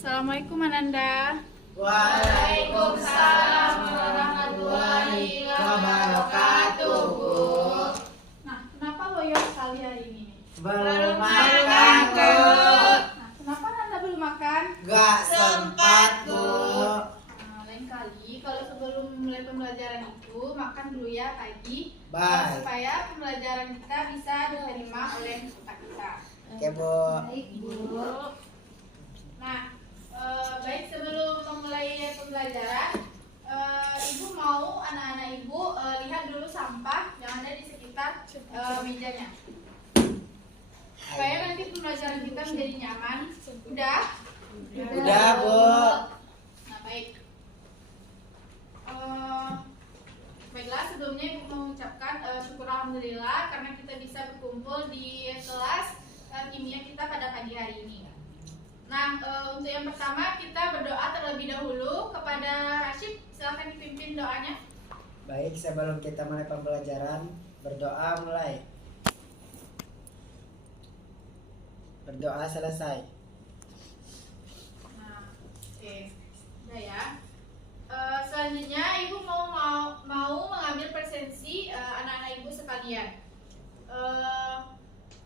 Assalamualaikum Ananda. Waalaikumsalam warahmatullahi wabarakatuh, Bu. Nah, kenapa loyo sekali hari ini? Belum makan, Bu. Nah, kenapa Ananda belum makan? Gak sempat, Bu. Nah, lain kali kalau sebelum mulai pembelajaran itu makan dulu ya pagi. Baik. Supaya pembelajaran kita bisa diterima oleh otak kita. Oke, Bu. Baik, Bu. Nah, baik sebelum memulai pembelajaran, Ibu mau anak-anak Ibu lihat dulu sampah yang ada di sekitar mejanya, supaya nanti pembelajaran kita menjadi nyaman. Udah? Udah, Bu. Nah, baik. Baiklah, sebelumnya Ibu mengucapkan syukur alhamdulillah karena kita bisa berkumpul di kelas kimia kita pada pagi hari ini. Nah, untuk yang pertama kita berdoa terlebih dahulu kepada Rashid. Silakan dipimpin doanya. Baik, sebelum kita mulai pembelajaran, berdoa mulai. Berdoa selesai. Nah, oke. Udah ya. Selanjutnya Ibu mau mengambil presensi anak-anak Ibu sekalian.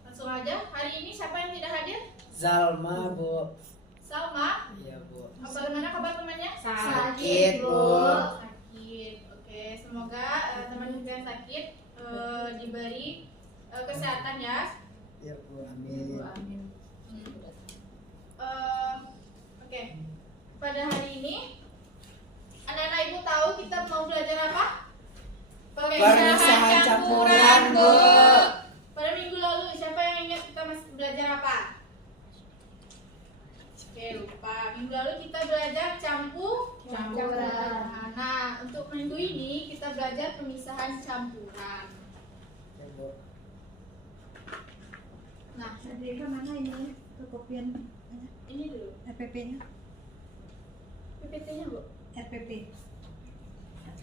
Langsung aja. Hari ini siapa yang tidak hadir? Zalma, Bu. Salma. Iya, Bu. Bagaimana kabar temannya? Sakit, Bu. Sakit. Oke, semoga teman kita yang sakit diberi kesehatan ya. Iya, Bu. Amin. Oke. Pada hari ini anak-anak Ibu tahu kita mau belajar apa? Pemisahan campuran, Bu. Pada minggu lalu siapa yang ingat kita masih belajar apa? Oke, lupa. Minggu lalu kita belajar campuran. Nah, untuk minggu ini kita belajar pemisahan campuran. Ya, Bu. Nah, Dari mana ini fotokopian ini dulu. RPP-nya? PPT-nya, Bu. RPP.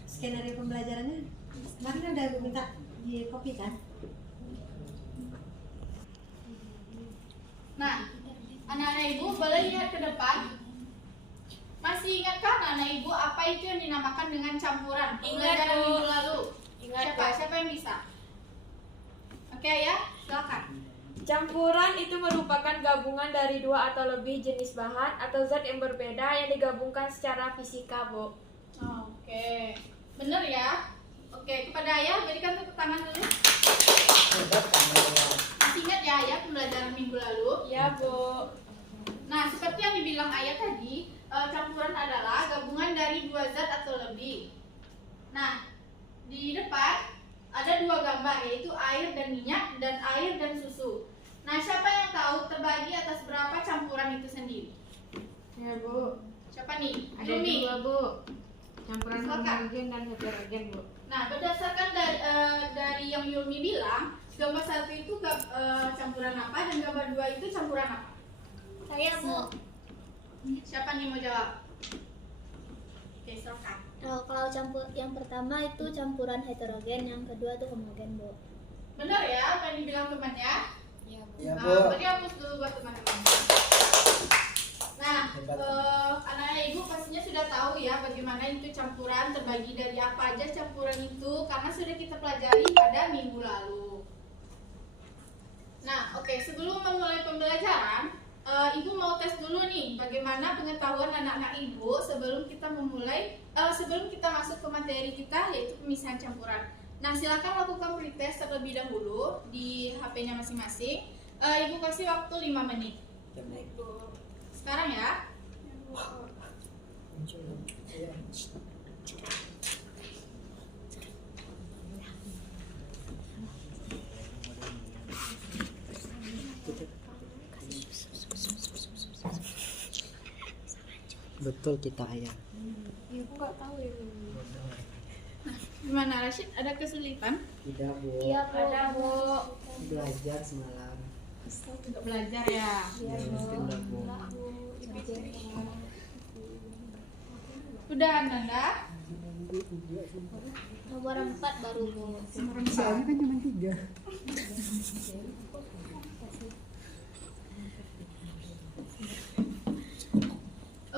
Skenario pembelajarannya. Kemarin udah minta di copy kan? Nah, anak-anak Ibu boleh lihat ke depan. Masih ingatkah anak-anak Ibu apa itu yang dinamakan dengan campuran? Pembelajaran Bu. minggu lalu. Ingat, Siapa yang bisa? Oke ya, silakan. Campuran itu merupakan gabungan dari dua atau lebih jenis bahan atau zat yang berbeda yang digabungkan secara fisika, Bu. Oke, benar ya. Oke, kepada ayah berikan tepuk tangan dulu. Hebat kamu, Bu. Masih ingat ya ayah pembelajaran minggu lalu? Ya, Bu. Nah, seperti yang dibilang ayah tadi, campuran adalah gabungan dari dua zat atau lebih. Nah, di depan ada dua gambar, yaitu air dan minyak dan air dan susu. Nah, siapa yang tahu terbagi atas berapa campuran itu sendiri? Ya, Bu. Siapa nih? Ada Yumi. dua, Bu. Campuran Silakan. homogen dan heterogen, Bu. Nah, berdasarkan dari yang Yumi bilang, gambar satu itu campuran apa dan gambar dua itu campuran apa? Saya, Bu. Siapa nih mau jawab? Oke, silakan. Kalau campur yang pertama itu campuran heterogen, yang kedua itu homogen, Bu. Benar ya apa yang dibilang temannya? Ya, Nah, Bu. beri hapus dulu buat teman-teman. Nah, Hebat. anak-anak Ibu pastinya sudah tahu ya bagaimana itu campuran, terbagi dari apa aja campuran itu, karena sudah kita pelajari pada minggu lalu. Nah, oke, sebelum memulai pembelajaran, Ibu mau tes dulu nih bagaimana pengetahuan anak-anak Ibu sebelum kita sebelum kita masuk ke materi kita, yaitu pemisahan campuran. Nah, silakan lakukan pretest terlebih dahulu di HP-nya masing-masing. Ibu kasih waktu 5 menit. Baik, Bu. Sekarang ya. Iya. Betul kita ayah. Ibu nggak tahu ya, Bu. Gimana Rashid? Ada kesulitan? Tidak, Bu. Iya, Bu. Ada, Bu. Belajar semalam. Untuk belajar ya. Ya, tidak, Bu. Udah Nanda? Nomor 4 baru, Bu. Soalnya kan cuma 3.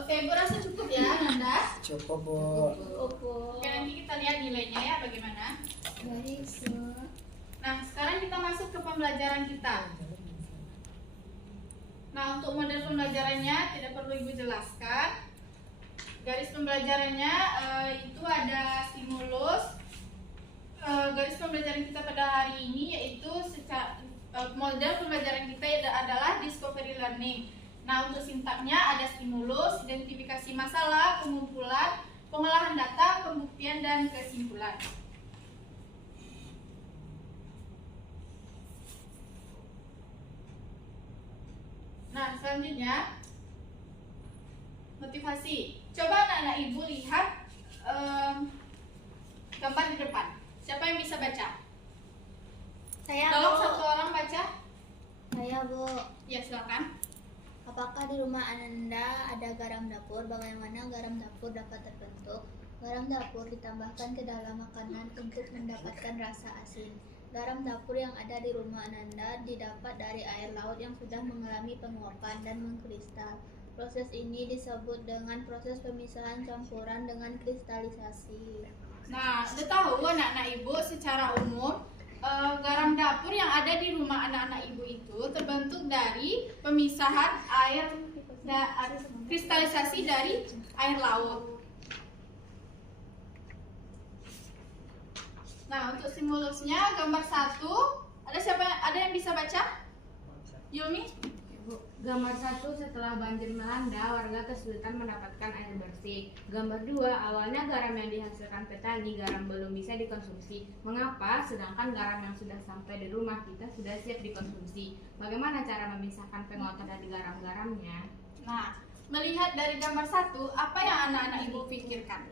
Oke, Ibu rasa cukup ya, Nanda? Cukup, Bu. Oke, nanti kita lihat nilainya ya bagaimana. Baik, Bu. Nah, sekarang kita masuk ke pembelajaran kita. Nah, untuk model pembelajarannya tidak perlu Ibu jelaskan. Garis pembelajarannya itu ada stimulus. Garis pembelajaran kita pada hari ini yaitu model pembelajaran kita adalah discovery learning. Nah, untuk sintaknya ada stimulus, identifikasi masalah, pengumpulan, pengolahan data, pembuktian, dan kesimpulan. Nah, selanjutnya motivasi. Coba anak-anak Ibu lihat gambar di depan. Siapa yang bisa baca? Saya, Tolong Bu. satu orang baca. Saya, Bu. Ya, silakan. Apakah di rumah Ananda ada garam dapur? Bagaimana garam dapur dapat terbentuk? Garam dapur ditambahkan ke dalam makanan untuk mendapatkan rasa asin. Garam dapur yang ada di rumah Ananda didapat dari air laut yang sudah mengalami penguapan dan mengkristal. Proses ini disebut dengan proses pemisahan campuran dengan kristalisasi. Nah, sudah tahu anak-anak Ibu secara umum garam dapur yang ada di rumah anak-anak Ibu itu terbentuk dari pemisahan kristalisasi dari air laut. Nah, untuk stimulusnya gambar 1, ada yang bisa baca? Yumi? Gambar 1, setelah banjir melanda, warga kesulitan mendapatkan air bersih. Gambar 2, awalnya garam yang dihasilkan petani, garam belum bisa dikonsumsi. Mengapa? Sedangkan garam yang sudah sampai di rumah kita sudah siap dikonsumsi. Bagaimana cara memisahkan pengotor dari garam-garamnya? Nah, melihat dari gambar 1, apa yang anak-anak Ibu pikirkan?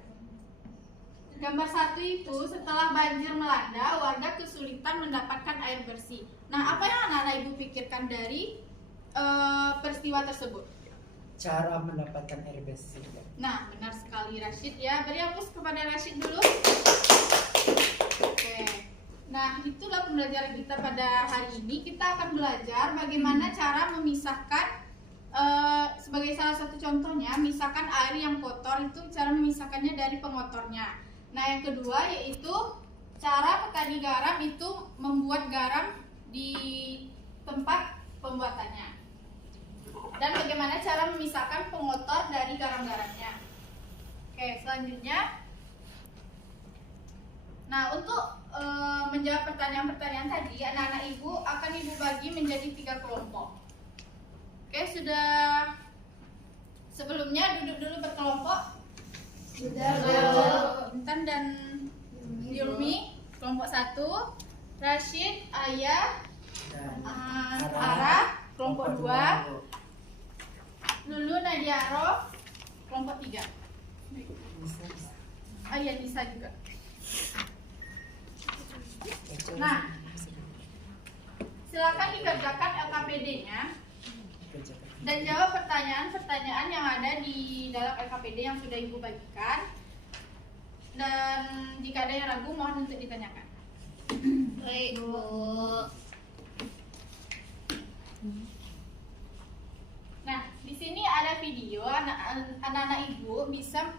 Gambar 1 itu setelah banjir melanda, warga kesulitan mendapatkan air bersih. Nah, apa yang anak-anak Ibu pikirkan dari peristiwa tersebut? Cara mendapatkan air bersih. Nah, benar sekali Rashid ya. Beri hapus kepada Rashid dulu. Oke. Nah, itulah pembelajaran kita pada hari ini. Kita akan belajar bagaimana cara memisahkan sebagai salah satu contohnya, misalkan air yang kotor itu cara memisahkannya dari pengotornya. Nah, yang kedua yaitu cara petani garam itu membuat garam di tempat pembuatannya. Dan bagaimana cara memisahkan pengotor dari garam-garamnya. Oke, selanjutnya. Nah, untuk menjawab pertanyaan-pertanyaan tadi, anak-anak Ibu akan Ibu bagi menjadi 3 kelompok. Oke, sudah sebelumnya duduk dulu berkelompok. Sudah. Intan dan Yulmi, kelompok 1. Rashid, Ayah, Dan Ara, kelompok 2. Lulu, Nadiaro, kelompok 3. Iya, Nisa juga. Nah, silakan dikerjakan LKPD-nya dan jawab pertanyaan-pertanyaan yang ada di dalam LKPD yang sudah Ibu bagikan. Dan jika ada yang ragu, mohon untuk ditanyakan. Baik, Bu. Nah, di sini ada video. Anak-anak Ibu bisa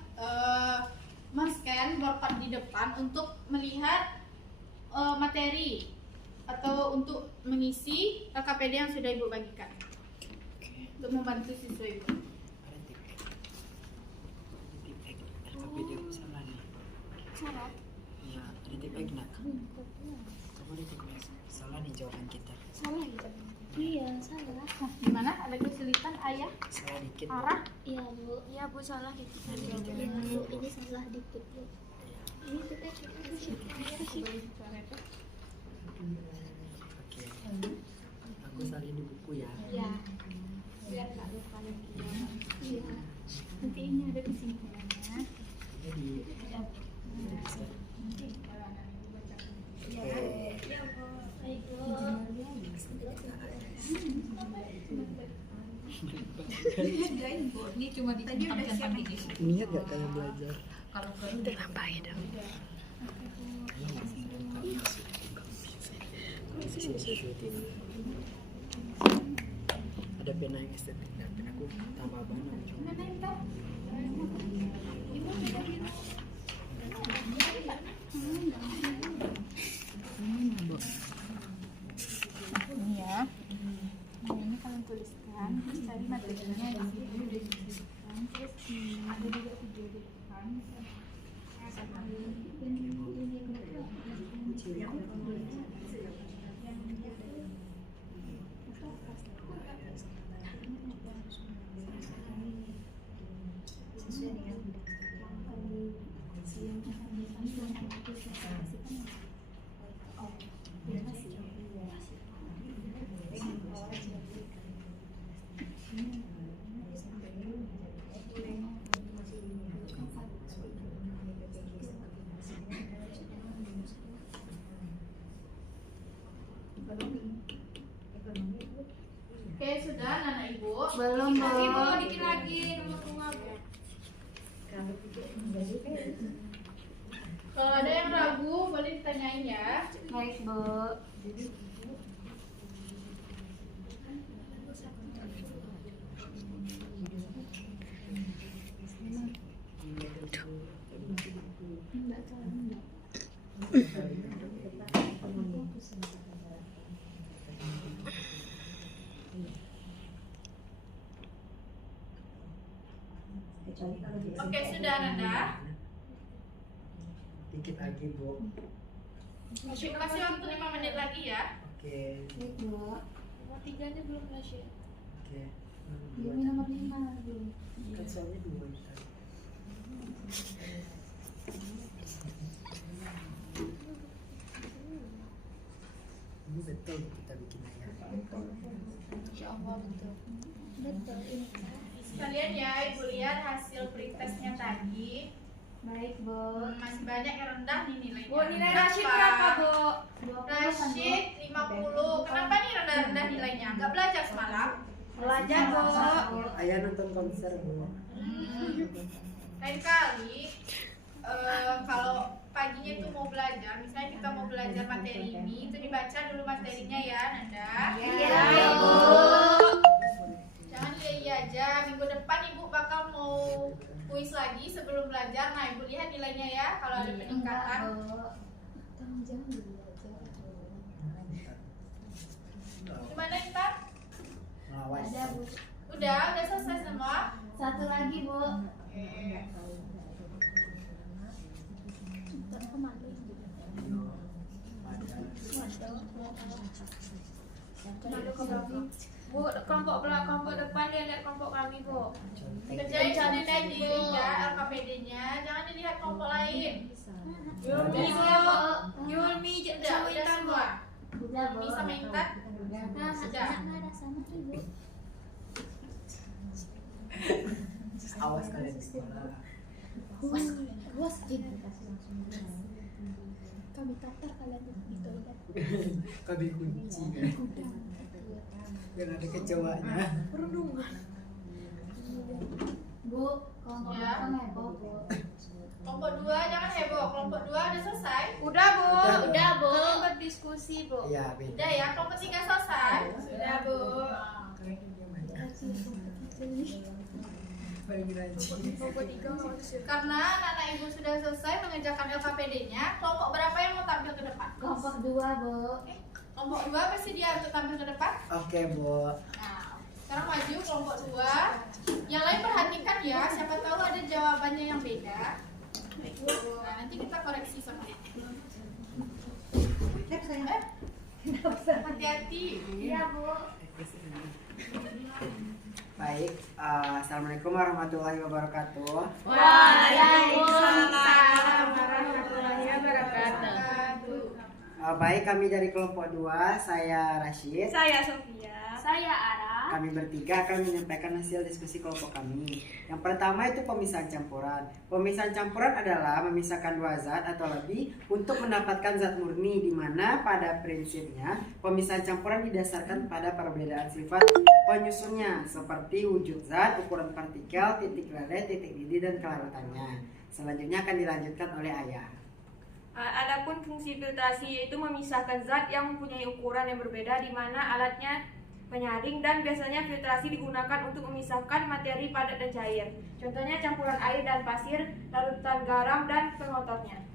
men-scan barcode di depan untuk melihat materi atau untuk mengisi LKPD yang sudah Ibu bagikan. Untuk membantu siswa Ibu. Salah. Ya, ada tip nak. Kamu ada tip salah nih jawaban kita. Salah ya? Iya, salah. Gimana? Ada kesulitan Ayah? Salah dikit. Arah? Iya, Bu. Iya, Bu, salah gitu. Iya, Bu. Ini salah dikit, Bu. Ini kita Oke. Aku salin di buku ya. Iya. Biar nggak lupa lagi. Iya. Nanti ini ada kesimpulannya. Jadi Baik, Bu. Ini cuma tadi udah siap ini. niat gak kalian belajar? Kalau Udah tambahin dong. Ada pena yang estetik dan penaku tambah banyak. Mana yang tahu? Ini ya. Nah, ini kalian tuliskan, terus cari materinya di sini udah dituliskan, terus ada juga video di depan. Oke, sudah anak ibu. Belum, Lagi Bu. mau dikit lagi nomor rumah Bu. Kalau ada yang ragu boleh ditanyain ya. Baik, Bu. Oke, sudah Nanda. Dikit lagi, Bu. Kasih waktu 5 menit lagi ya. Oke. Nomor 3-nya belum Rasya. Oke. Ini nomor 5 dulu. Kan soalnya 2 tadi. Ini betul kita bikinnya ya. Insya Allah betul. Betul ini. Sekalian ya, ibu lihat hasil pretestnya tadi. Baik, Bu. Masih banyak yang rendah nih nilainya. Bu, nilai Rashid berapa Bu? Rashid 50. Kenapa nih rendah-rendah nilainya? Gak belajar semalam? Belajar Bu. Ayah nonton konser, Bu. Lain kali kalau paginya tuh mau belajar, misalnya kita mau belajar materi ini, itu dibaca dulu materinya ya, Nanda. Iya Bu. Jangan iya aja. Minggu depan ibu bakal mau kuis lagi sebelum belajar. Nah, ibu lihat nilainya ya. Kalau ada peningkatan. Gimana Intan? Melawan. Udah selesai semua. Satu lagi, Bu. Bu, kelompok depan dia lihat kelompok kami Bu. Kerjain sendiri diri ya LKPD-nya. Jangan dilihat kelompok lain. Yulmi Bu. Yulmi Udah sama Intan Bu. semua. Udah, Bu. Bisa main Intan? Nah, Sudah. ada sama Ibu. Awas kalian di sekolah. Luas ini. Kami tatar kalian itu udah. Kami kunci. Biar ada kecewanya. Bu, kelompok Ya. apa heboh, Bu? Kelompok 2 jangan heboh. Kelompok 2 udah selesai. Udah Bu. Udah, Bu. Kami berdiskusi Bu. Iya, beda. Udah ya, kelompok 3 selesai. Sudah, Bu. Paling rajin. Kelompok 3 harus Karena anak ibu sudah selesai mengerjakan LKPD-nya, kelompok berapa yang mau tampil ke depan? Kelompok 2, Bu. Kelompok 2 pasti dia untuk tampil ke depan. Oke, Bu. Nah, sekarang maju kelompok 2. Yang lain perhatikan ya, siapa tahu ada jawabannya yang beda. Nah, nanti kita koreksi sama dia. Hati-hati. Iya, Bu. Baik, assalamualaikum warahmatullahi wabarakatuh. Waalaikumsalam warahmatullahi wabarakatuh. Baik, kami dari kelompok 2, saya Rashid. Saya Sofia. Saya Ara. Kami bertiga akan menyampaikan hasil diskusi kelompok kami. Yang pertama itu pemisahan campuran. Pemisahan campuran adalah memisahkan dua zat atau lebih untuk mendapatkan zat murni, di mana pada prinsipnya pemisahan campuran didasarkan pada perbedaan sifat penyusunnya seperti wujud zat, ukuran partikel, titik leleh, titik didih, dan kelarutannya. Selanjutnya akan dilanjutkan oleh Ayah. Adapun fungsi filtrasi yaitu memisahkan zat yang mempunyai ukuran yang berbeda, di mana alatnya penyaring, dan biasanya filtrasi digunakan untuk memisahkan materi padat dan cair. Contohnya campuran air dan pasir, larutan garam, dan pengotornya.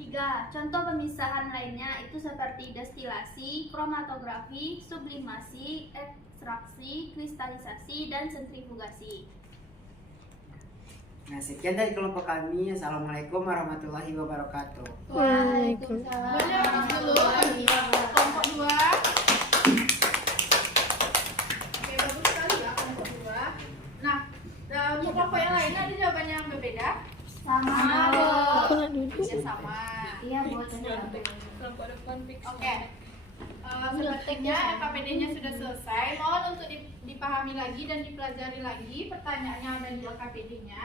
3. Contoh pemisahan lainnya itu seperti destilasi, kromatografi, sublimasi, ekstraksi, kristalisasi, dan sentrifugasi. Nah, sekian dari kelompok kami. Assalamualaikum warahmatullahi wabarakatuh. Waalaikumsalam. Boleh dulu bagi kelompok 2. Oke, bagus sekali ya kelompok 2. Nah, untuk kelompok yang lain ada jawabannya yang berbeda? Sama. Ya sama. Iya, buatnya. Oke. Sepertinya LKPD-nya sudah selesai. Mohon untuk dipahami lagi dan dipelajari lagi pertanyaannya ada di LKPD-nya.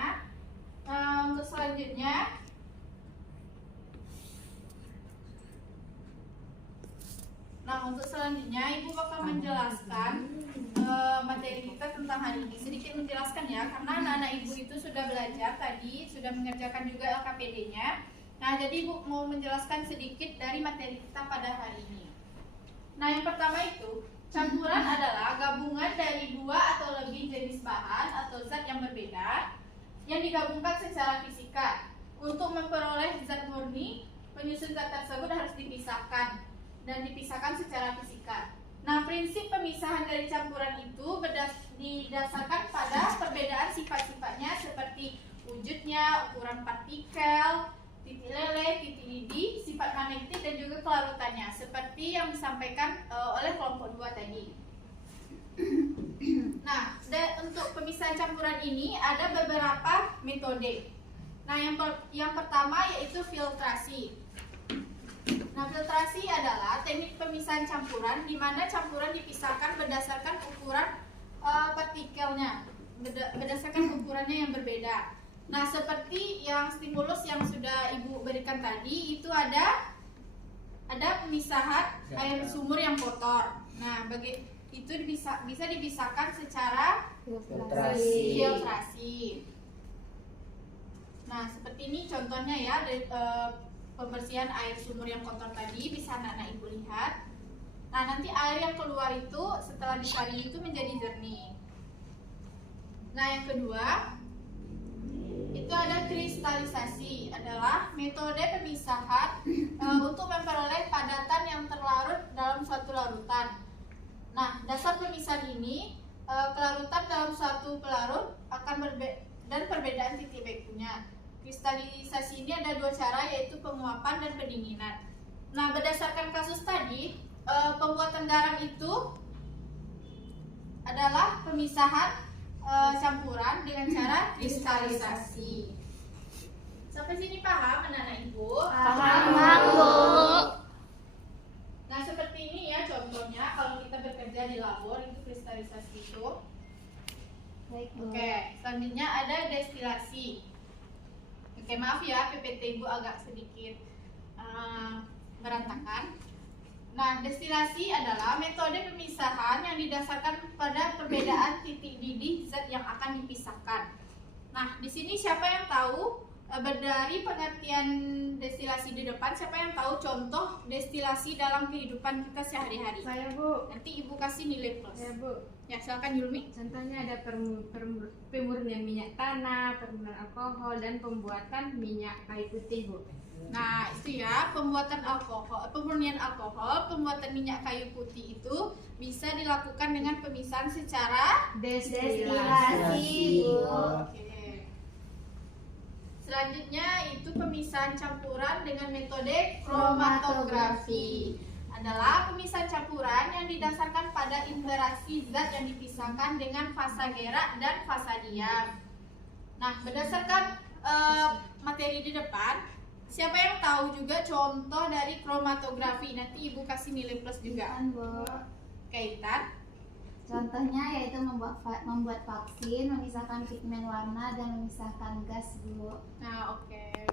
Untuk selanjutnya, Ibu bakal menjelaskan materi kita tentang hari ini. Sedikit menjelaskan ya, karena anak-anak Ibu itu sudah belajar tadi, sudah mengerjakan juga LKPD-nya. Nah, jadi Ibu mau menjelaskan sedikit dari materi kita pada hari ini. Nah, yang pertama itu, campuran adalah gabungan dari dua atau lebih jenis bahan atau zat yang berbeda yang digabungkan secara fisika. Untuk memperoleh zat murni, penyusun zat tersebut harus dipisahkan dan dipisahkan secara fisika. Nah, prinsip pemisahan dari campuran itu didasarkan pada perbedaan sifat-sifatnya seperti wujudnya, ukuran partikel, titik leleh, titik didih, sifat magnetik, dan juga kelarutannya, seperti yang disampaikan oleh kelompok 2 tadi. Nah, untuk pemisahan campuran ini ada beberapa metode. Nah, yang pertama yaitu filtrasi. Nah, filtrasi adalah teknik pemisahan campuran di mana campuran dipisahkan berdasarkan ukuran partikelnya, berdasarkan ukurannya yang berbeda. Nah, seperti yang stimulus yang sudah Ibu berikan tadi, itu ada pemisahan air sumur yang kotor. Nah, itu bisa dipisahkan secara filtrasi. Nah, seperti ini contohnya ya, pembersihan air sumur yang kotor tadi bisa anak-anak Ibu lihat. Nah, nanti air yang keluar itu setelah disaring itu menjadi jernih. Nah, yang kedua itu ada kristalisasi, adalah metode pemisahan untuk memperoleh padatan yang terlarut dalam suatu larutan. Nah, dasar pemisahan ini kelarutan dalam suatu pelarut akan dan perbedaan titik bakunya. Kristalisasi ini ada dua cara, yaitu penguapan dan pendinginan. Nah, berdasarkan kasus tadi, pembuatan garam itu adalah pemisahan campuran dengan cara kristalisasi. Sampai sini paham anak-anak Ibu? Paham, Bu. Nah, seperti ini ya contohnya kalau kita bekerja di labor itu kristalisasi itu. Baik, Bu. Oke, selanjutnya ada destilasi. Oke, maaf ya PPT Ibu agak sedikit berantakan. Nah, destilasi adalah metode pemisahan yang didasarkan pada perbedaan titik didih zat yang akan dipisahkan. Nah, di sini siapa yang tahu dari pengertian destilasi di depan, siapa yang tahu contoh destilasi dalam kehidupan kita sehari-hari? Saya, Bu. Nanti Ibu kasih nilai plus. Saya, Bu. Ya, silakan Yulmi. Contohnya ada pemurnian minyak tanah, pemurnian alkohol, dan pembuatan minyak kayu putih, Bu. Nah, itu ya, pembuatan alkohol, pemurnian alkohol, pembuatan minyak kayu putih itu bisa dilakukan dengan pemisahan secara Destilasi, Bu. Oke. Selanjutnya itu pemisahan campuran dengan metode kromatografi. Adalah pemisahan campuran yang didasarkan pada interaksi zat yang dipisahkan dengan fasa gerak dan fasa diam. Nah, berdasarkan materi di depan, siapa yang tahu juga contoh dari kromatografi? Nanti Ibu kasih nilai plus juga. Kan, Bu. Kaitan. Contohnya yaitu membuat vaksin, memisahkan pigmen warna, dan memisahkan gas, Bu. Nah, oke.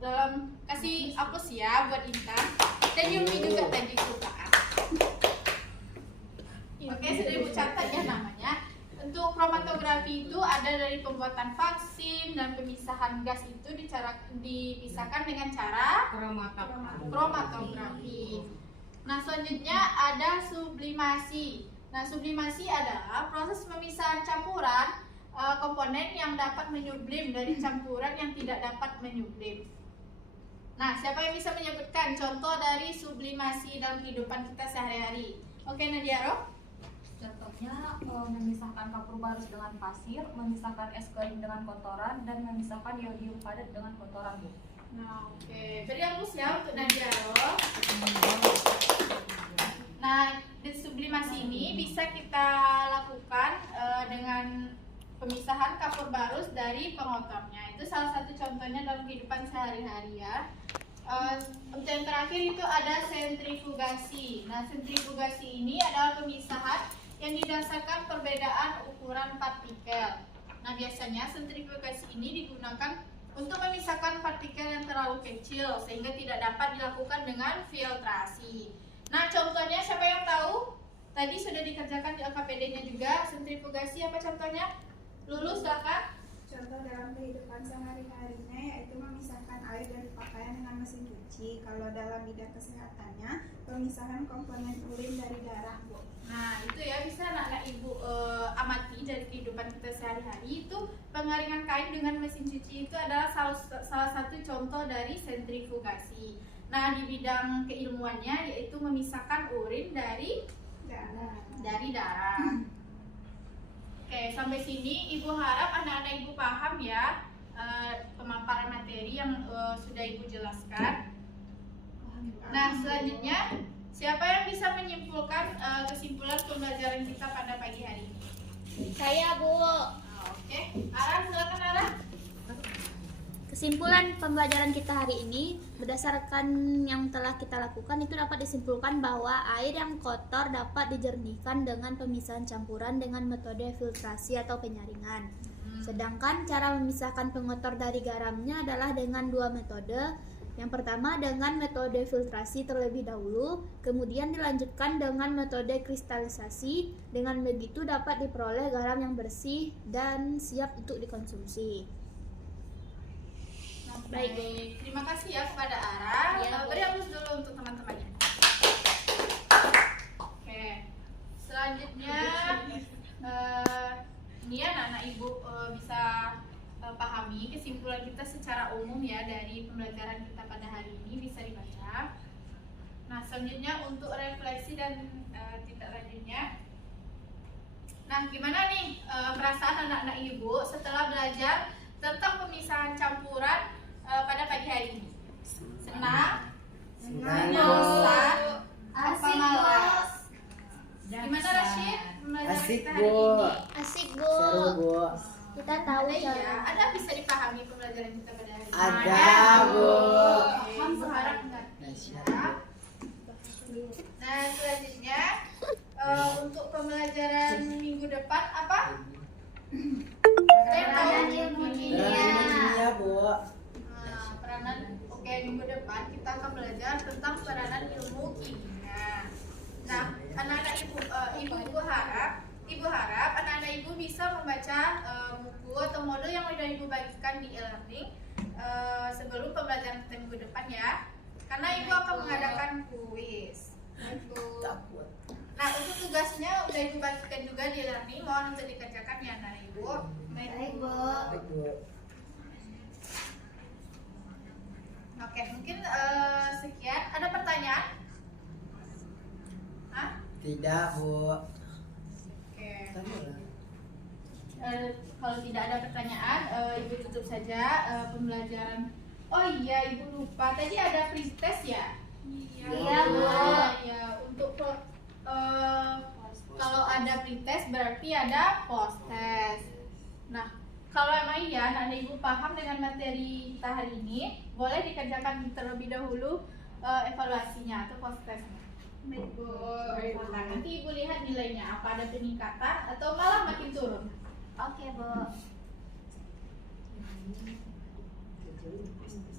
Dalam kasih hapus ya buat Intan. Dan Yumi juga tadi suka. Oke, sudah Ibu catat ya namanya. Untuk kromatografi itu ada dari pembuatan vaksin dan pemisahan gas itu dipisahkan dengan cara kromatografi. Nah, selanjutnya ada sublimasi. Nah, sublimasi adalah proses pemisahan campuran komponen yang dapat menyublim dari campuran yang tidak dapat menyublim. Nah, siapa yang bisa menyebutkan contoh dari sublimasi dalam kehidupan kita sehari-hari? Oke, Nadiaro. Contohnya memisahkan kapur barus dengan pasir, memisahkan es krim dengan kotoran, dan memisahkan iodium padat dengan kotoran, Bu. Nah, oke. Beri hapus ya untuk Nadiaro. Nah, di sublimasi ini bisa kita lakukan dengan pemisahan kapur barus dari pengotornya. Itu salah satu contohnya dalam kehidupan sehari-hari ya. Untuk yang terakhir itu ada sentrifugasi. Nah, sentrifugasi ini adalah pemisahan yang didasarkan perbedaan ukuran partikel. Nah, biasanya sentrifugasi ini digunakan untuk memisahkan partikel yang terlalu kecil sehingga tidak dapat dilakukan dengan filtrasi. Nah, contohnya siapa yang tahu? Tadi sudah dikerjakan di LKPD-nya juga. Sentrifugasi apa contohnya? Lulus silakan. Contoh dalam kehidupan sehari-harinya yaitu memisahkan air dari pakaian dengan mesin cuci. Kalau dalam bidang kesehatannya, pemisahan komponen urin dari darah, Bu. Nah, itu ya bisa anak-anak ibu amati dari kehidupan kita sehari-hari. Itu pengaringan kain dengan mesin cuci itu adalah salah satu contoh dari sentrifugasi. Nah, di bidang keilmuannya yaitu memisahkan urin dari darah. Oke, sampai sini Ibu harap anak-anak Ibu paham ya pemaparan materi yang sudah Ibu jelaskan. Nah, selanjutnya siapa yang bisa menyimpulkan kesimpulan pembelajaran kita pada pagi hari ini? Saya, Bu. Nah, oke, Ara silakan Ara. Kesimpulan pembelajaran kita hari ini berdasarkan yang telah kita lakukan itu dapat disimpulkan bahwa air yang kotor dapat dijernihkan dengan pemisahan campuran dengan metode filtrasi atau penyaringan. Sedangkan cara memisahkan pengotor dari garamnya adalah dengan dua metode. Yang pertama dengan metode filtrasi terlebih dahulu, kemudian dilanjutkan dengan metode kristalisasi. Dengan begitu dapat diperoleh garam yang bersih dan siap untuk dikonsumsi. Baik, terima kasih ya kepada Ara. Ya, Beri hapus dulu untuk teman-temannya. Oke, selanjutnya ini ya anak-anak Ibu bisa pahami kesimpulan kita secara umum ya dari pembelajaran kita pada hari ini bisa dibaca. Nah, selanjutnya untuk refleksi dan tindak lanjutnya. Nah, gimana nih perasaan anak-anak Ibu setelah belajar tentang pemisahan campuran pada pagi hari ini? Senang? Bosan? Apa malas? Gimana Rashid? Asik, Kita hari Bu. ini? Asik, Bu. Seru, Bu. Kita tahu Ada ya? cara. Ada bisa dipahami pembelajaran kita pada hari ini? Ada, Bu. Oke, Ibu harap mengerti Dahsyat, ya. Bu. Nah, selanjutnya untuk pembelajaran minggu depan apa? Peranan ilmu Kimia, Bu. Nah, peranan oke minggu depan kita akan belajar tentang peranan ilmu kimia. Nah, anak-anak ibu harap anak-anak ibu bisa membaca buku atau modul yang sudah ibu bagikan di e-learning sebelum pembelajaran kita minggu depan ya. Karena ibu akan mengadakan kuis. Takut. Nah, untuk tugasnya udah ibu bagikan juga di e-learning, mohon untuk dikerjakan ya anak ibu. Baik, Bu. Baik, Bu. Oke, mungkin sekian. Ada pertanyaan? Hah? Tidak, Bu. Oke. Sama lah. Kalau tidak ada pertanyaan, ibu tutup saja pembelajaran. Oh iya, ibu lupa. Tadi ada pretest ya? Iya, Bu. Ya, untuk kalau ada pretest berarti ada post test. Nah, kalau emang iya anak ibu paham dengan materi kita hari ini, boleh dikerjakan terlebih dahulu evaluasinya atau post testnya. Nah, nanti ibu lihat nilainya apa ada peningkatan atau malah makin turun. Oke, Bu.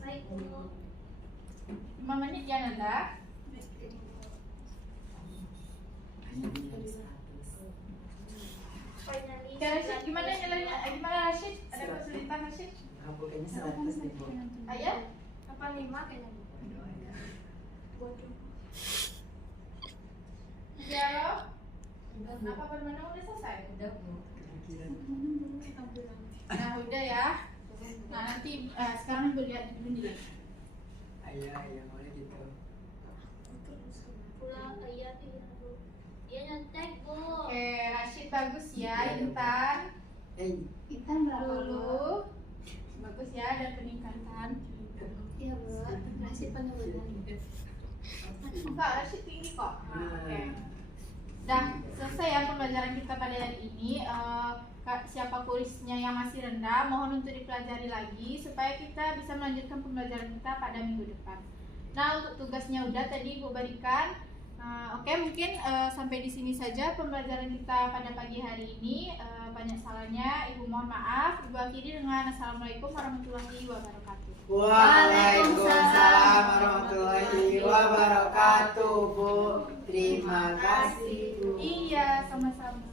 Baik, Bu. 5 menit ya Nanda. Oke, Rashid, gimana nilainya? Gimana Rashid? Ada kesulitan Rashid? Aku kayaknya 100 nih, Bu. Ayah? 85 kayaknya, Bu. Jaro? Apa permana udah selesai? Udah Bu. Nah udah ya. Nah nanti sekarang ibu lihat dulu nih. Ayah boleh gitu. Pulang ayah Bu. Dia nyontek Bu. Oke, Rashid bagus ya, Intan. Intan berapa Bu? Dulu bagus ya, ada peningkatan. Iya Bu. Masih penyebutan. Enggak, Rashid tinggi kok. Nah, oke. Dah selesai ya pembelajaran kita pada hari ini. Siapa kurisnya yang masih rendah, mohon untuk dipelajari lagi supaya kita bisa melanjutkan pembelajaran kita pada minggu depan. Nah untuk tugasnya udah tadi Ibu berikan. Oke, mungkin sampai di sini saja pembelajaran kita pada pagi hari ini. Banyak salahnya, Ibu mohon maaf. Ibu akhiri dengan Assalamualaikum warahmatullahi wabarakatuh. Waalaikumsalam warahmatullahi wabarakatuh, Bu. Terima kasih, Bu. Iya, sama-sama.